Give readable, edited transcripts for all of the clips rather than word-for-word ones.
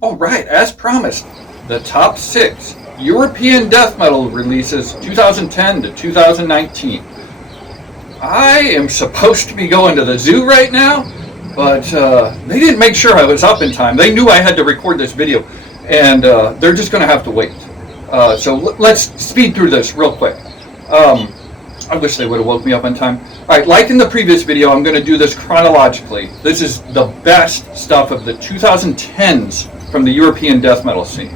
All right, as promised, the top 6 European death metal releases 2010 to 2019. I am supposed to be going to the zoo right now, but they didn't make sure I was up in time. They knew I had to record this video, and they're just going to have to wait. So let's speed through this real quick. I wish they would have woke me up on time. All right, like in the previous video, I'm going to do this chronologically. This is the best stuff of the 2010s from the European death metal scene.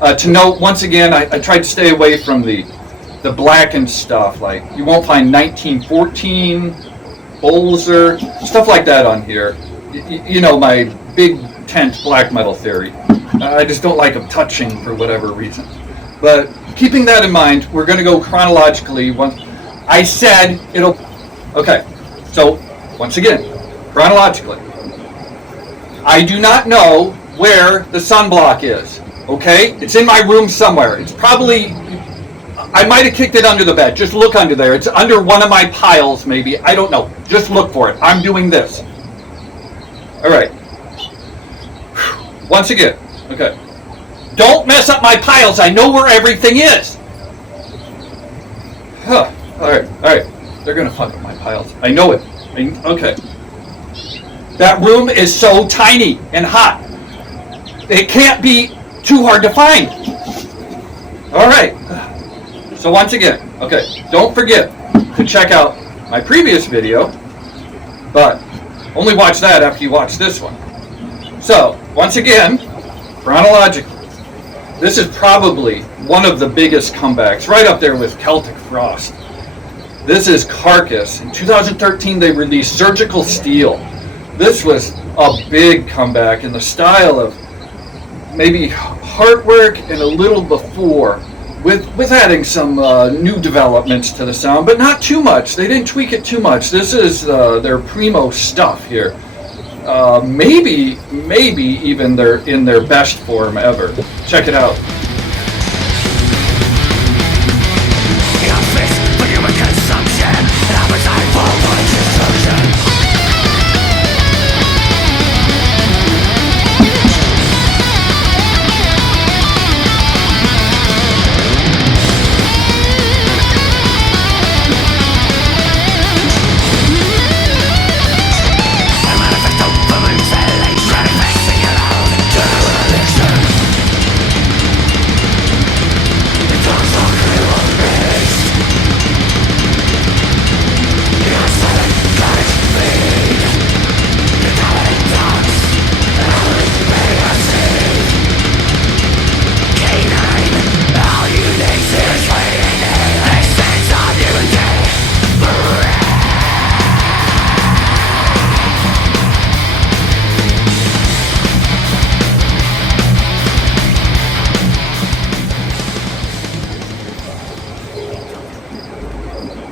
To note, once again, I tried to stay away from the blackened stuff. Like, you won't find 1914, Bolzer, stuff like that on here. You know, my big tent black metal theory. I just don't like them touching for whatever reason. But keeping that in mind, we're going to go chronologically. Once I said it'll... Okay, so once again, chronologically. I do not know where the sunblock is, okay? It's in my room somewhere. It's probably... I might have kicked it under the bed. Just look under there. It's under one of my piles, maybe. I don't know. Just look for it. I'm doing this. All right. Once again, okay. Don't mess up my piles. I know where everything is. Huh. All right. They're going to fuck up my piles. I know it. Okay. That room is so tiny and hot. It can't be too hard to find. All right. So once again, okay, don't forget to check out my previous video, but only watch that after you watch this one. So, once again, chronologically, this is probably one of the biggest comebacks, right up there with Celtic Frost. This is Carcass. In 2013, they released Surgical Steel. This was a big comeback in the style of maybe Heartwork and a little before, with adding some new developments to the sound, but not too much. They didn't tweak it too much. This is their primo stuff here. Maybe even they're in their best form ever. Check it out.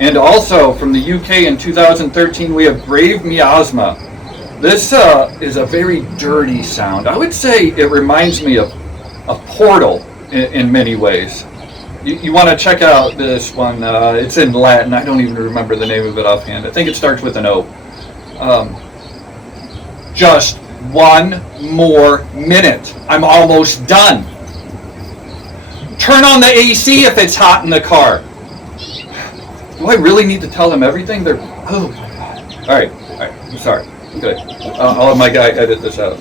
And also from the UK in 2013, we have Brave Miasma. This is a very dirty sound. I would say it reminds me of Portal in many ways. You want to check out this one. It's in Latin. I don't even remember the name of it offhand. I think it starts with an O. Just one more minute. I'm almost done. Turn on the AC if it's hot in the car. Do I really need to tell them everything? Oh my God. All right. I'm sorry. Good. I'll have my guy edit this out.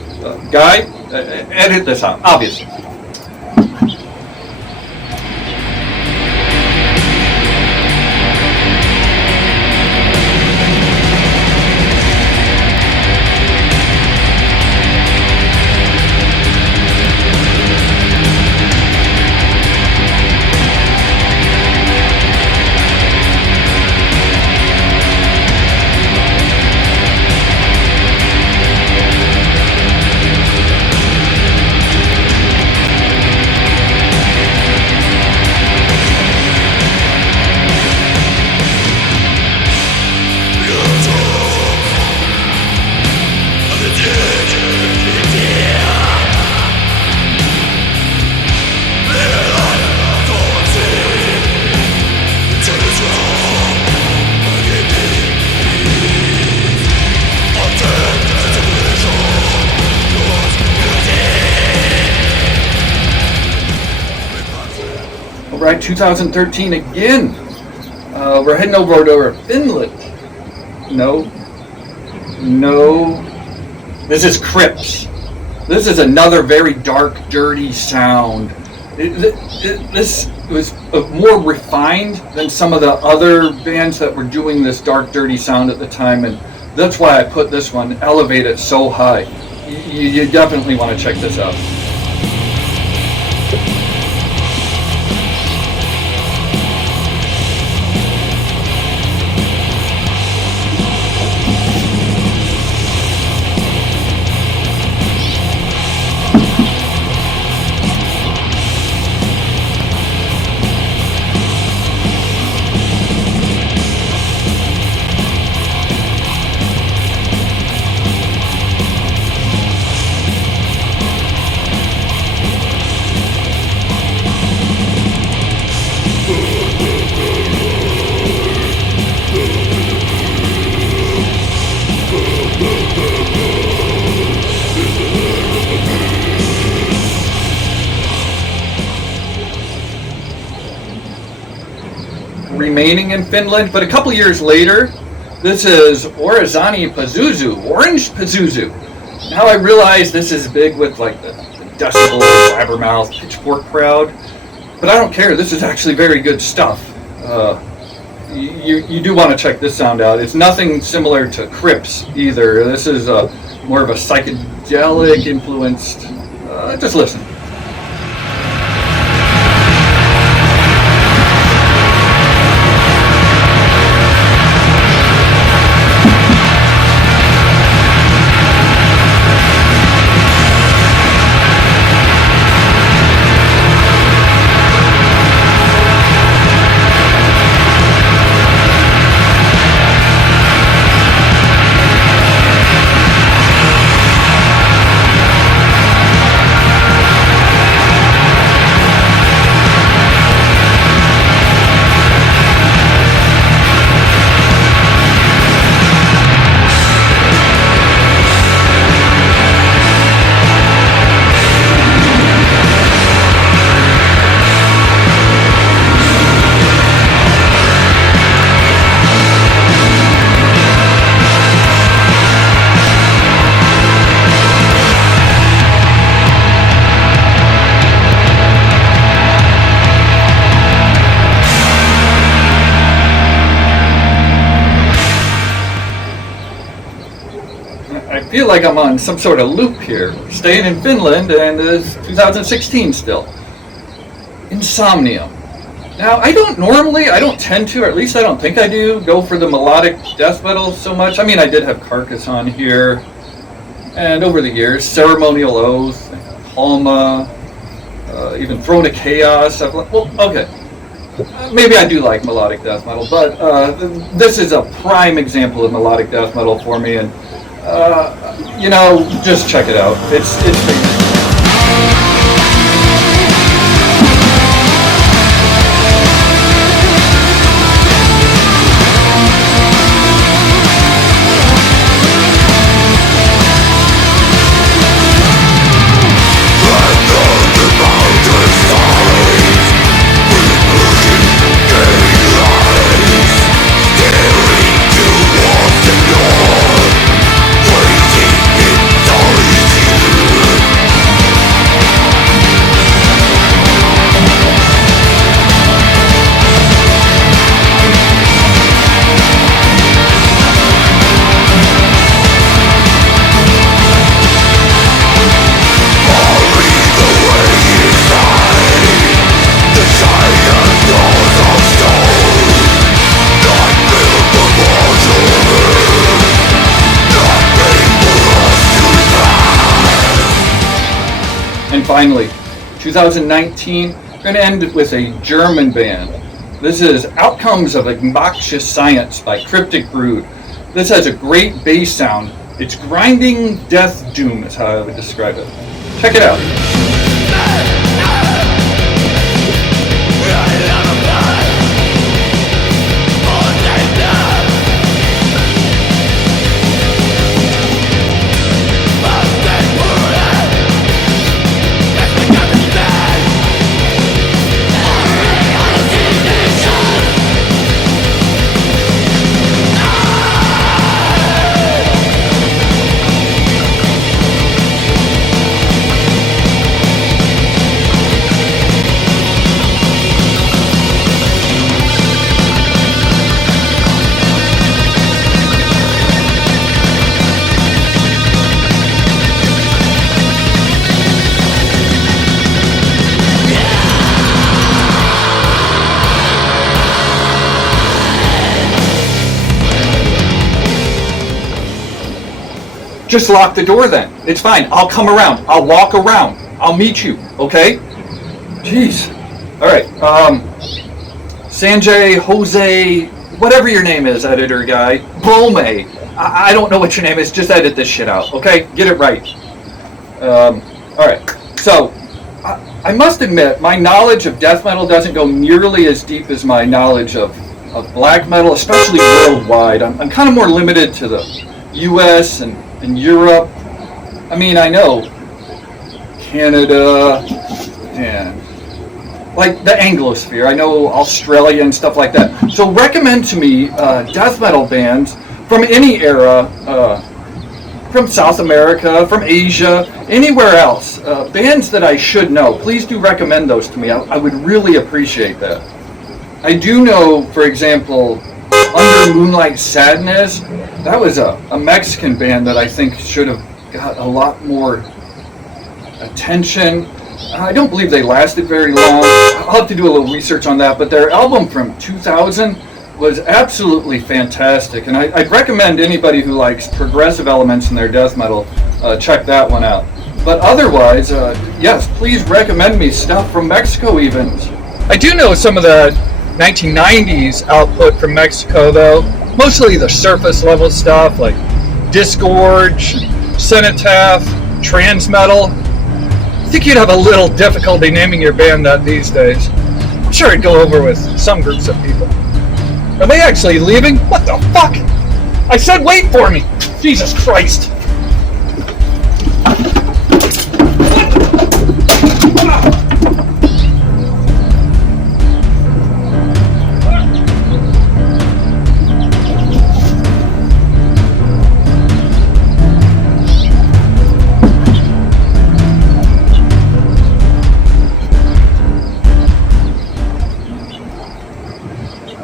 Guy, edit this out, obviously. right, 2013 again. We're heading over to Finland. No. This is Crips. This is another very dark, dirty sound. This was more refined than some of the other bands that were doing this dark, dirty sound at the time, and that's why I put this one, elevate it so high. You definitely want to check this out. Remaining in Finland, but a couple years later, this is Orange Pazuzu. Now I realize this is big with like the decibel, blabbermouth, pitchfork crowd, but I don't care. This is actually very good stuff. You do want to check this sound out. It's nothing similar to Crips either. This is more of a psychedelic influenced. Just listen. I feel like I'm on some sort of loop here, staying in Finland, and it's 2016 still. Insomnium. Now, I don't tend to, or at least I don't think I do, go for the melodic death metal so much. I mean, I did have Carcass on here, and over the years, Ceremonial Oath, Halma, even Throne of Chaos. Okay. Maybe I do like melodic death metal, but this is a prime example of melodic death metal for me, and just check it out. It's And finally, 2019, we're going to end with a German band. This is Outcomes of Obnoxious Science by Cryptic Brood. This has a great bass sound. It's grinding death doom is how I would describe it. Check it out. Just lock the door then. It's fine. I'll come around. I'll walk around. I'll meet you, okay? Jeez. All right. Sanjay, Jose, whatever your name is, editor guy. Bome. I don't know what your name is. Just edit this shit out, okay? Get it right. All right. So, I must admit, my knowledge of death metal doesn't go nearly as deep as my knowledge of black metal, especially worldwide. I'm kind of more limited to the U.S. and Europe. I mean, I know Canada and like the Anglosphere. I know Australia and stuff like that. So recommend to me death metal bands from any era, from South America, from Asia, anywhere else. Bands that I should know. Please do recommend those to me. I would really appreciate that. I do know, for example, Under Moonlight Sadness. That was a Mexican band that I think should have got a lot more attention. I don't believe they lasted very long. I'll have to do a little research on that, but their album from 2000 was absolutely fantastic, and I'd recommend anybody who likes progressive elements in their death metal check that one out. But otherwise, yes, please recommend me stuff from Mexico even. I do know some of the 1990s output from Mexico, though. Mostly the surface level stuff like Disgorge, Cenotaph, Trans Metal. I think you'd have a little difficulty naming your band that these days. I'm sure it'd go over with some groups of people. Are they actually leaving? What the fuck? I said wait for me! Jesus Christ!